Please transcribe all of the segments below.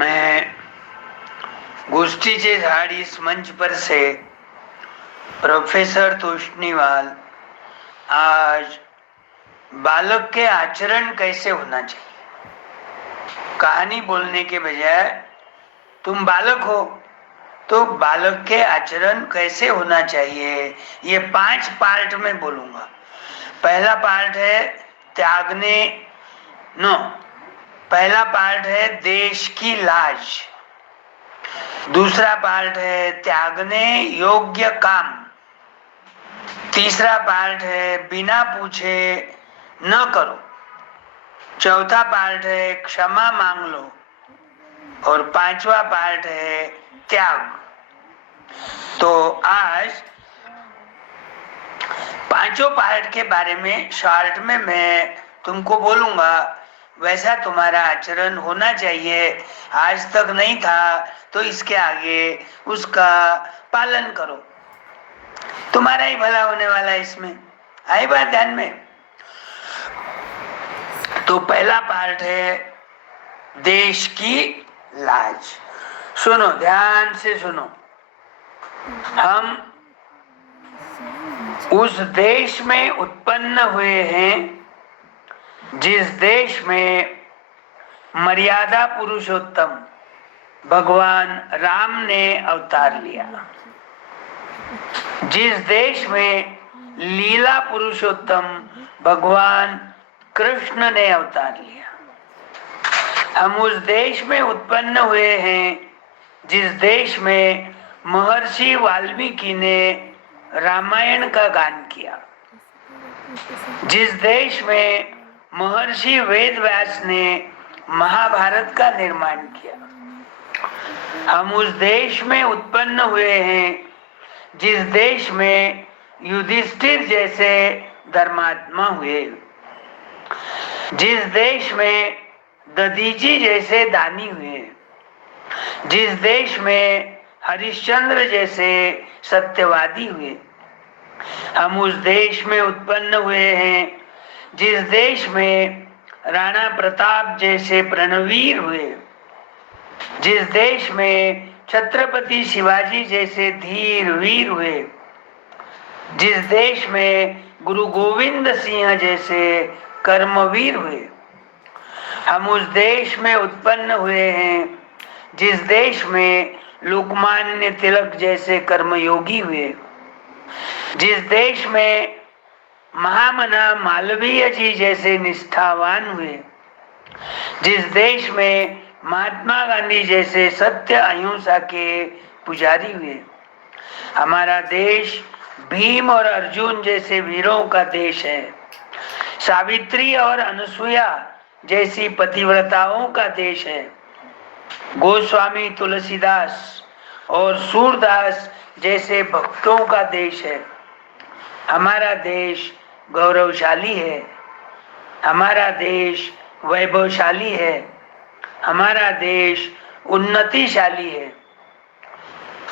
मैं गोष्टीचे झाड इस मंच पर से प्रोफेसर तोष्णीवाल आज बालक के आचरण कैसे होना चाहिए, कहानी बोलने के बजाय तुम बालक हो तो बालक के आचरण कैसे होना चाहिए, ये 5 पार्ट में बोलूंगा। पहला पार्ट है त्यागने नो पहला पार्ट है देश की लाज, दूसरा पार्ट है त्यागने योग्य काम, तीसरा पार्ट है बिना पूछे न करो, चौथा पार्ट है क्षमा मांग लो और पांचवा पार्ट है त्याग। तो आज पांचों पार्ट के बारे में शॉर्ट में मैं तुमको बोलूंगा, वैसा तुम्हारा आचरण होना चाहिए। आज तक नहीं था तो इसके आगे उसका पालन करो, तुम्हारा ही भला होने वाला है। इसमें आई बात ध्यान में। तो पहला पार्ट है देश की लाज। सुनो, ध्यान से सुनो। हम उस देश में उत्पन्न हुए हैं जिस देश में मर्यादा पुरुषोत्तम भगवान राम ने अवतार लिया, जिस देश में लीला पुरुषोत्तम भगवान कृष्ण ने अवतार लिया। हम उस देश में उत्पन्न हुए हैं जिस देश में महर्षि वाल्मीकि ने रामायण का गान किया, जिस देश में महर्षि वेदव्यास ने महाभारत का निर्माण किया। हम उस देश में उत्पन्न हुए हैं जिस देश में युधिष्ठिर जैसे धर्मात्मा हुए, जिस देश में दधीची जैसे दानी हुए, जिस देश में हरिश्चंद्र जैसे सत्यवादी हुए। हम उस देश में उत्पन्न हुए हैं जिस देश में राणा प्रताप जैसे प्रणवीर हुए, जिस देश में छत्रपति शिवाजी जैसे धीर वीर हुए, जिस देश में गुरु गोविंद सिंह जैसे कर्मवीर हुए। हम उस देश में उत्पन्न हुए हैं जिस देश में लोकमान्य तिलक जैसे कर्मयोगी हुए, जिस देश में महामना मालवीय जी जैसे निष्ठावान हुए, जिस देश में महात्मा गांधी जैसे सत्य अहिंसा के पुजारी हुए। हमारा देश भीम और अर्जुन जैसे वीरों का देश है, सावित्री और अनुसुईया जैसी पतिव्रताओं का देश है, गोस्वामी तुलसीदास और सूरदास जैसे भक्तों का देश है। हमारा देश गौरवशाली है, हमारा देश वैभवशाली है, हमारा देश उन्नतिशाली है।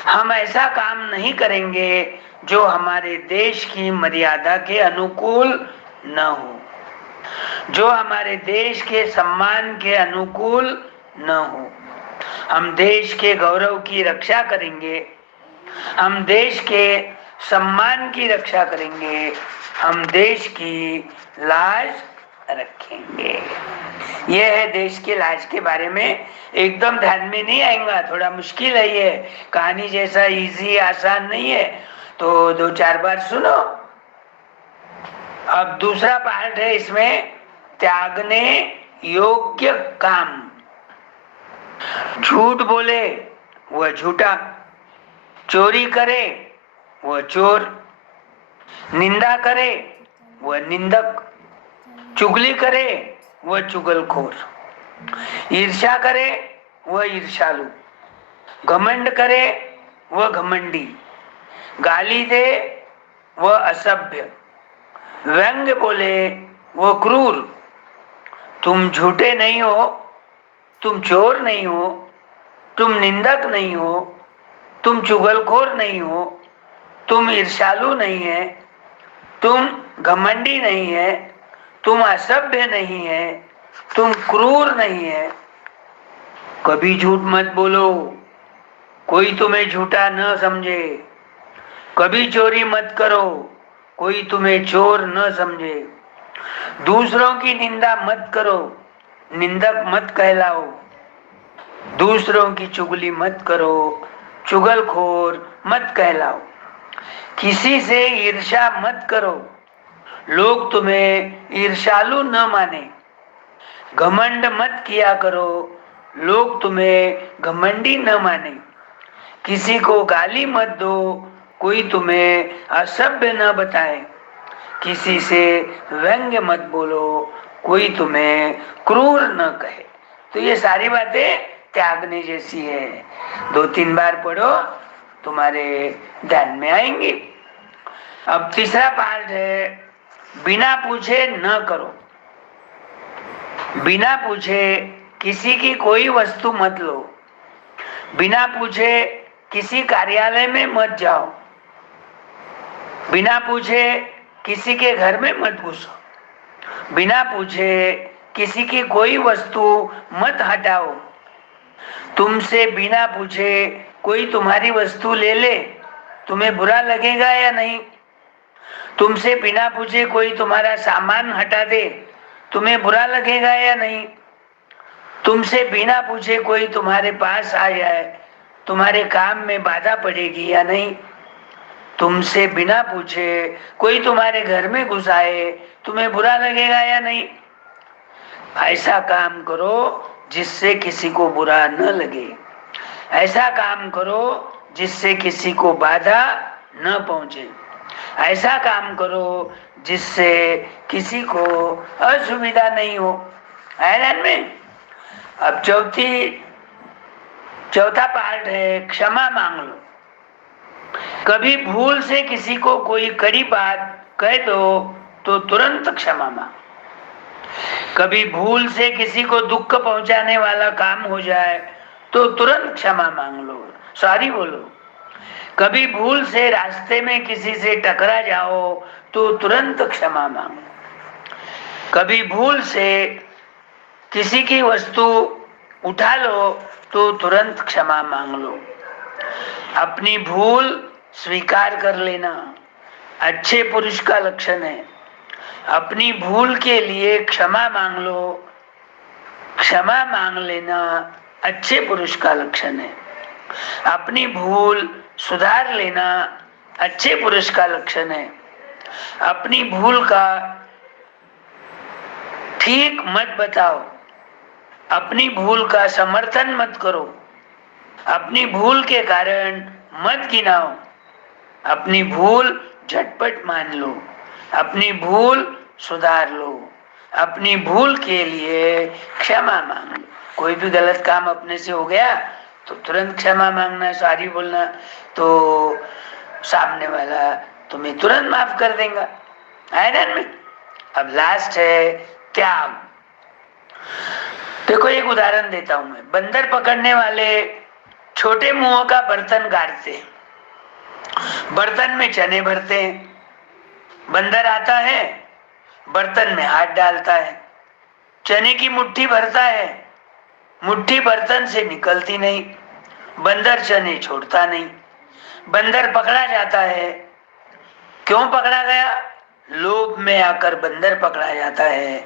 हम ऐसा काम नहीं करेंगे जो हमारे देश की मर्यादा के अनुकूल न हो, जो हमारे देश के सम्मान के अनुकूल न हो। हम देश के गौरव की रक्षा करेंगे, हम देश के सम्मान की रक्षा करेंगे, हम देश की लाज रखेंगे। यह है देश की लाज के बारे में। एकदम ध्यान में नहीं आएगा, थोड़ा मुश्किल है, ये कहानी जैसा इजी आसान नहीं है, तो 2-4 बार सुनो। अब दूसरा पार्ट है इसमें त्यागने योग्य काम। झूठ बोले वह झूठा, चोरी करे वह चोर, निंदा करे वह निंदक, चुगली करे वह चुगलखोर, ईर्ष्या करे वह ईर्ष्यालु, घमंड करे वह घमंडी, गाली दे वह असभ्य, व्यंग्य बोले वह क्रूर। तुम झूठे नहीं हो, तुम चोर नहीं हो, तुम निंदक नहीं हो, तुम चुगलखोर नहीं हो, तुम ईर्ष्यालु नहीं है, तुम घमंडी नहीं है, तुम असभ्य नहीं है, तुम क्रूर नहीं है, कभी झूठ मत बोलो, कोई तुम्हें झूठा न समझे। कभी चोरी मत करो, कोई तुम्हें चोर न समझे। दूसरों की निंदा मत करो, निंदक मत कहलाओ। दूसरों की चुगली मत करो, चुगलखोर मत कहलाओ। किसी से ईर्ष्या मत करो, लोग तुम्हें ईर्ष्यालु न माने। घमंड मत किया करो, लोग तुम्हें घमंडी न माने। किसी को गाली मत दो, कोई तुम्हें असभ्य न बताए। किसी से व्यंग्य मत बोलो, कोई तुम्हें क्रूर न कहे। तो ये सारी बातें त्यागने जैसी है। 2-3 बार पढ़ो, तुम्हारे ध्यान में आएंगी। अब तीसरा पार्ट है, बिना पूछे न करो। बिना पूछे किसी की कोई वस्तु मत लो। बिना पूछे किसी कार्यालय में मत जाओ। बिना पूछे किसी के घर में मत घुसो। बिना पूछे किसी की कोई वस्तु मत हटाओ। तुमसे बिना पूछे कोई तुम्हारी वस्तु ले ले, तुम्हें बुरा लगेगा या नहीं? तुमसे बिना पूछे कोई तुम्हारा सामान हटा दे, तुम्हें बुरा लगेगा या नहीं? तुमसे बिना पूछे कोई तुम्हारे पास आ जाए, तुम्हारे काम में बाधा पड़ेगी या नहीं? तुमसे बिना पूछे कोई तुम्हारे घर में घुस आए, तुम्हें बुरा लगेगा या नहीं? ऐसा काम करो जिससे किसी को बुरा न लगे। ऐसा काम करो जिससे किसी को बाधा न पहुंचे। ऐसा काम करो जिससे किसी को असुविधा नहीं हो। आयरन में अब चौथा पार्ट है, क्षमा मांग लो। कभी भूल से किसी को कोई कड़ी बात कह दो तो तुरंत क्षमा मांग। कभी भूल से किसी को दुख पहुंचाने वाला काम हो जाए तो तुरंत क्षमा मांग लो, सॉरी बोलो। कभी भूल से रास्ते में किसी से टकरा जाओ तो तुरंत क्षमा मांगो। कभी भूल से किसी की वस्तु उठा लो तो तुरंत क्षमा मांग लो। अपनी भूल स्वीकार कर लेना अच्छे पुरुष का लक्षण है। अपनी भूल के लिए क्षमा मांग लो। क्षमा मांग लेना अच्छे पुरुष का लक्षण है। अपनी भूल सुधार लेना अच्छे पुरुष का लक्षण है। अपनी भूल का ठीक मत बताओ, अपनी भूल का समर्थन मत करो, अपनी भूल के कारण मत गिनाओ। अपनी भूल झटपट मान लो, अपनी भूल सुधार लो। अपनी भूल के लिए क्षमा मांग लो। कोई भी गलत काम अपने से हो गया तो तुरंत क्षमा मांगना, सॉरी बोलना, तो सामने वाला तुम्हें तुरंत माफ कर देगा। आयरन में अब लास्ट है त्याग। देखो एक उदाहरण देता हूं मैं। बंदर पकड़ने वाले छोटे मुंह का बर्तन गाड़ते हैं, बर्तन में चने भरते हैं। बंदर आता है, बर्तन में हाथ डालता है, चने की मुट्ठी भरता है, मुट्ठी बर्तन से निकलती नहीं। बंदर चने छोड़ता नहीं। बंदर पकड़ा जाता है। क्यों पकड़ा गया? लोभ में आकर बंदर पकड़ा जाता है।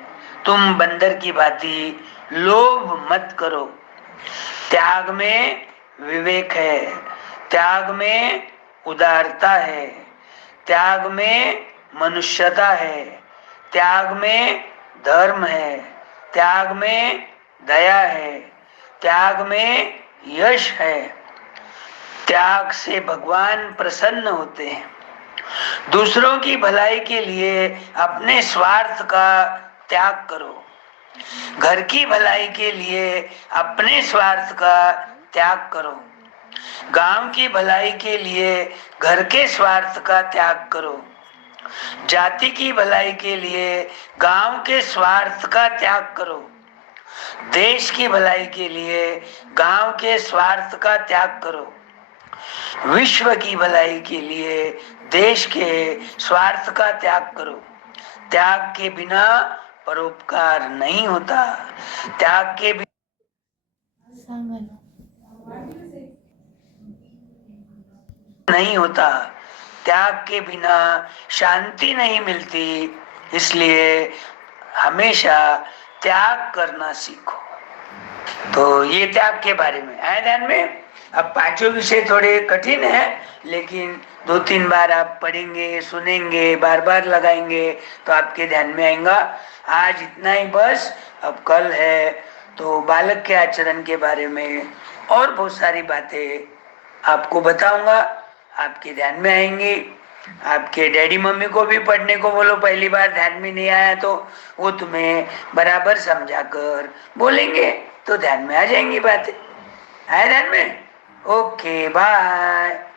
तुम बंदर की भांति लोभ मत करो। त्याग में विवेक है, त्याग में उदारता है, त्याग में मनुष्यता है, त्याग में धर्म है, त्याग में दया है, त्याग में यश है। त्याग से भगवान प्रसन्न होते हैं। दूसरों की भलाई के लिए अपने स्वार्थ का त्याग करो। घर की भलाई के लिए अपने स्वार्थ का त्याग करो। गांव की भलाई के लिए घर के स्वार्थ का त्याग करो। जाति की भलाई के लिए गांव के स्वार्थ का त्याग करो। देश की भलाई के लिए गांव के स्वार्थ का त्याग करो। विश्व की भलाई के लिए देश के स्वार्थ का त्याग करो। त्याग के बिना परोपकार नहीं होता। त्याग के नहीं होता, त्याग के बिना शांति नहीं मिलती, इसलिए हमेशा त्याग करना सीखो। तो ये त्याग के बारे में आए ध्यान में। अब पांचों विषय थोड़े कठिन है, लेकिन 2-3 बार आप पढ़ेंगे, सुनेंगे, बार बार लगाएंगे तो आपके ध्यान में आएगा। आज इतना ही बस। अब कल है तो बालक के आचरण के बारे में और बहुत सारी बातें आपको बताऊंगा, आपके ध्यान में आएंगी। आपके डैडी मम्मी को भी पढ़ने को बोलो, पहली बार ध्यान में नहीं आया तो वो तुम्हें बराबर समझा कर बोलेंगे तो ध्यान में आ जाएंगी बातें। आए ध्यान में? Okay bye.